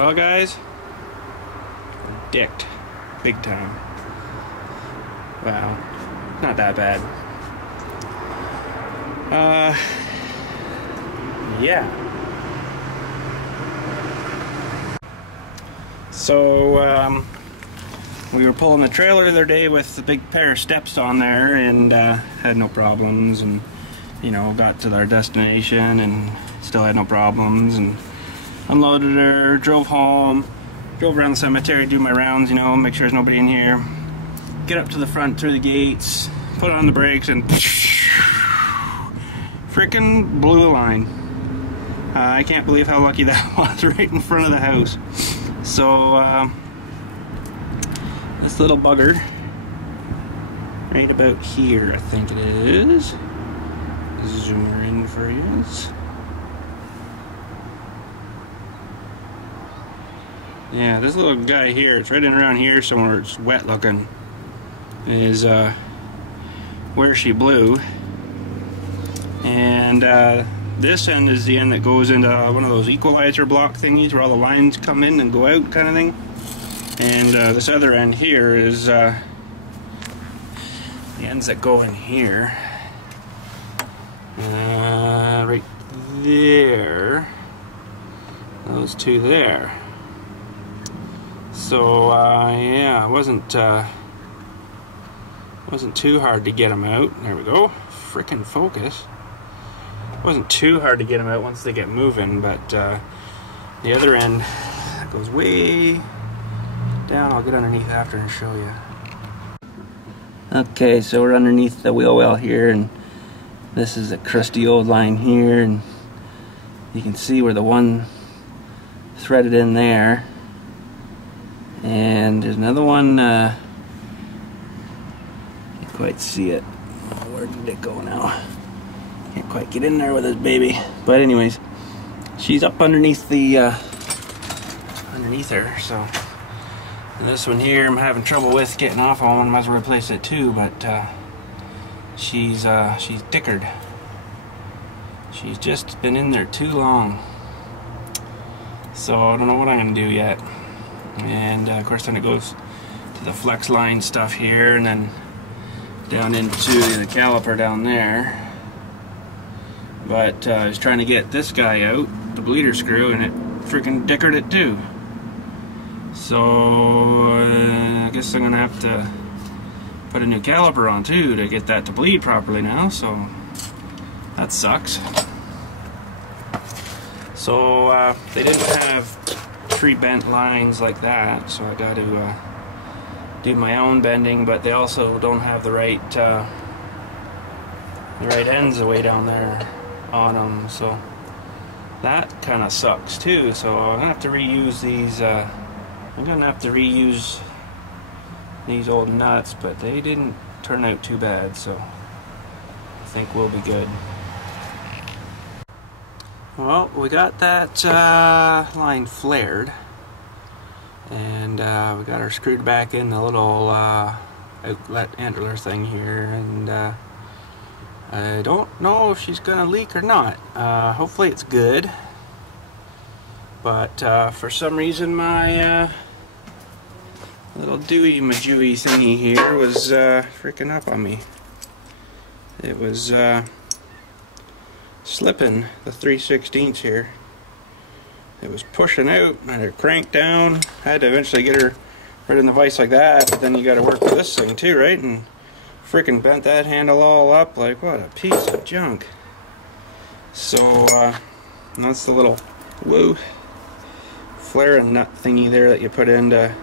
Well, guys, dicked big time. Wow, not that bad. Yeah. So we were pulling the trailer the other day with the big pair of steps on there, and had no problems, and you know, got to our destination and still had no problems, and unloaded her, drove home, drove around the cemetery, do my rounds, you know, make sure there's nobody in here, get up to the front through the gates, put on the brakes, and freaking blew the line. I can't believe how lucky that was, right in front of the house. So this little bugger, right about here, I think it is. Zoom her in for you. Yeah, this little guy here, it's right in around here somewhere, it's wet looking, is where she blew. And this end is the end that goes into one of those equalizer block thingies where all the lines come in and go out kind of thing. And this other end here is the ends that go in here. Right there. Those two there. So yeah, it wasn't too hard to get them out. There we go. Frickin' focus. It wasn't too hard to get them out once they get moving, but the other end goes way down. I'll get underneath after and show you. Okay, so we're underneath the wheel well here, and this is a crusty old line here, and you can see where the one threaded in there. And there's another one, can't quite see it. Where did it go now? Can't quite get in there with this baby. But anyways, she's up underneath the, underneath her, so. And this one here I'm having trouble with getting off on. Might as well replace it too, but she's dickered. She's just been in there too long. So I don't know what I'm gonna do yet. And of course then it goes to the flex line stuff here, and then down into the caliper down there. But I was trying to get this guy out, the bleeder screw, and it freaking dickered it too. So I guess I'm gonna have to put a new caliper on too to get that to bleed properly now, so that sucks. So they didn't have pre-bent lines like that, so I got to do my own bending, but they also don't have the right ends away down there on them, so that kind of sucks too. So I'm gonna have to reuse these. I'm gonna have to reuse these old nuts, but they didn't turn out too bad, so I think we'll be good. Well, we got that line flared, and we got her screwed back in the little outlet antler thing here, and I don't know if she's gonna leak or not. Hopefully it's good, but for some reason my little Dewey Majooey thingy here was freaking up on me. It was slipping the 3/16 here. It was pushing out, and I had her cranked down. I had to eventually get her right in the vise like that, but then you got to work with this thing too, right? And freaking bent that handle all up like what a piece of junk. So that's the little flare and nut thingy there that you put in to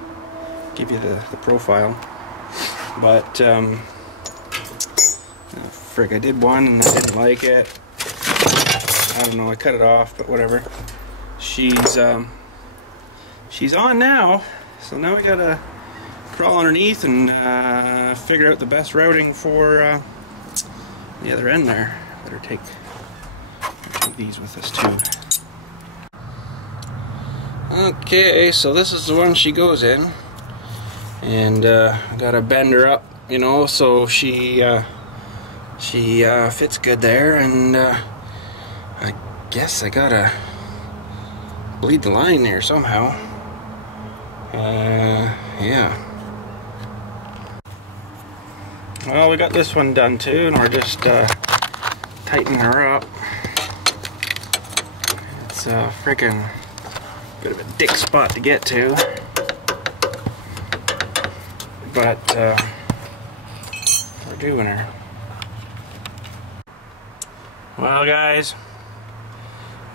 give you the profile. But frick, I did one and I didn't like it. I don't know, I cut it off, but whatever. She's on now, so now we gotta crawl underneath and figure out the best routing for the other end there. Better take these with us too. Okay, so this is the one she goes in, and I gotta bend her up, you know, so she fits good there, and I guess I gotta bleed the line there somehow. Yeah. Well, we got this one done too, and we're just tightening her up. It's a freaking bit of a dick spot to get to, but we're doing her. Well, guys,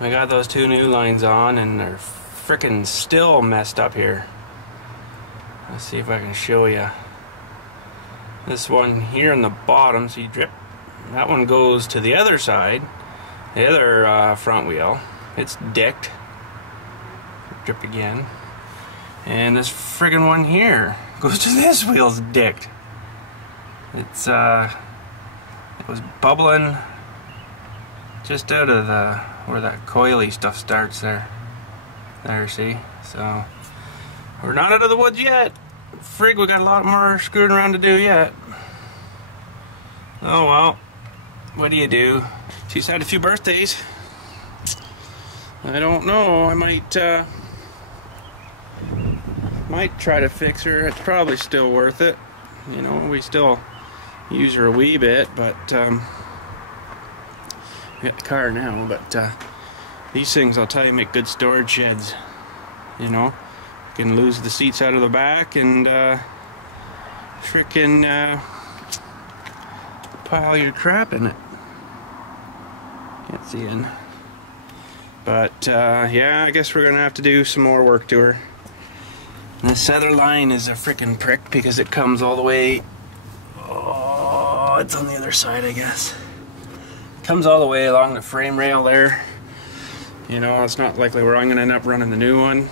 we got those two new lines on, and they're freaking still messed up here. Let's see if I can show you. This one here on the bottom, see drip? That one goes to the other side, the other front wheel. It's dicked. Drip again. And this friggin' one here goes to this wheel's dicked. It's it was bubbling just out of the where that coily stuff starts there. There, see? So we're not out of the woods yet. Frig, we got a lot more screwing around to do yet. Oh well, what do you do? She's had a few birthdays. I don't know, I might try to fix her. It's probably still worth it. You know, we still use her a wee bit, but we got the car now, but these things, I'll tell you, make good storage sheds. You know, you can lose the seats out of the back and frickin' pile your crap in it. Can't see in. But yeah, I guess we're gonna have to do some more work to her. And this other line is a frickin' prick because it comes all the way. Oh, it's on the other side, I guess. It comes all the way along the frame rail there. You know, it's not likely where I'm gonna end up running the new one.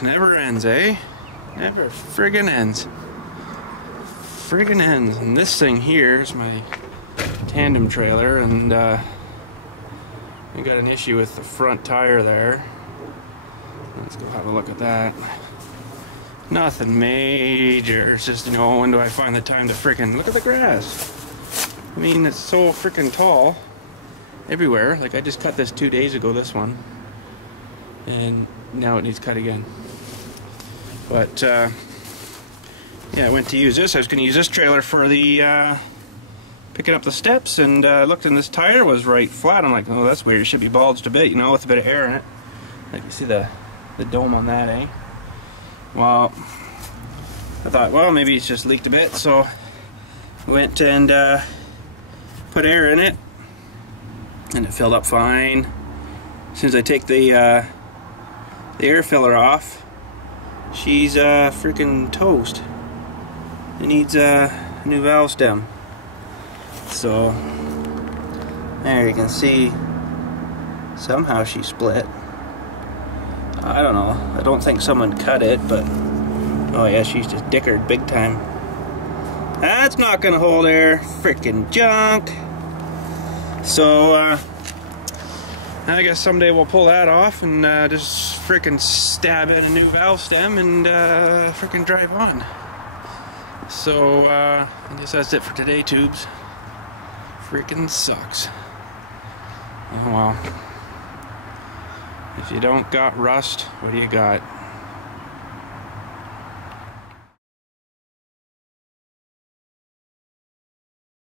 Never ends, eh? Never friggin' ends. Friggin' ends. And this thing here is my tandem trailer, and we got an issue with the front tire there. Let's go have a look at that. Nothing major. It's just, you know, when do I find the time to frickin' look at the grass? I mean, it's so frickin' tall everywhere. Like, I just cut this 2 days ago, this one, and now it needs cut again. But yeah, I went to use this. I was going to use this trailer for the picking up the steps, and looked, and this tire was right flat. I'm like, oh, that's weird. It should be bulged a bit, you know, with a bit of air in it. Like, you see the dome on that, eh? Well, I thought, well, maybe it's just leaked a bit, so went and put air in it, and it filled up fine. As soon as I take the air filler off, she's freaking toast. It needs a new valve stem. So there you can see somehow she split. I don't know. I don't think someone cut it, but oh yeah, she's just dickered big time. That's not gonna hold air. Freaking junk. So I guess someday we'll pull that off and just freaking stab in a new valve stem and freaking drive on. So I guess that's it for today, tubes. Freaking sucks. Oh well. If you don't got rust, what do you got?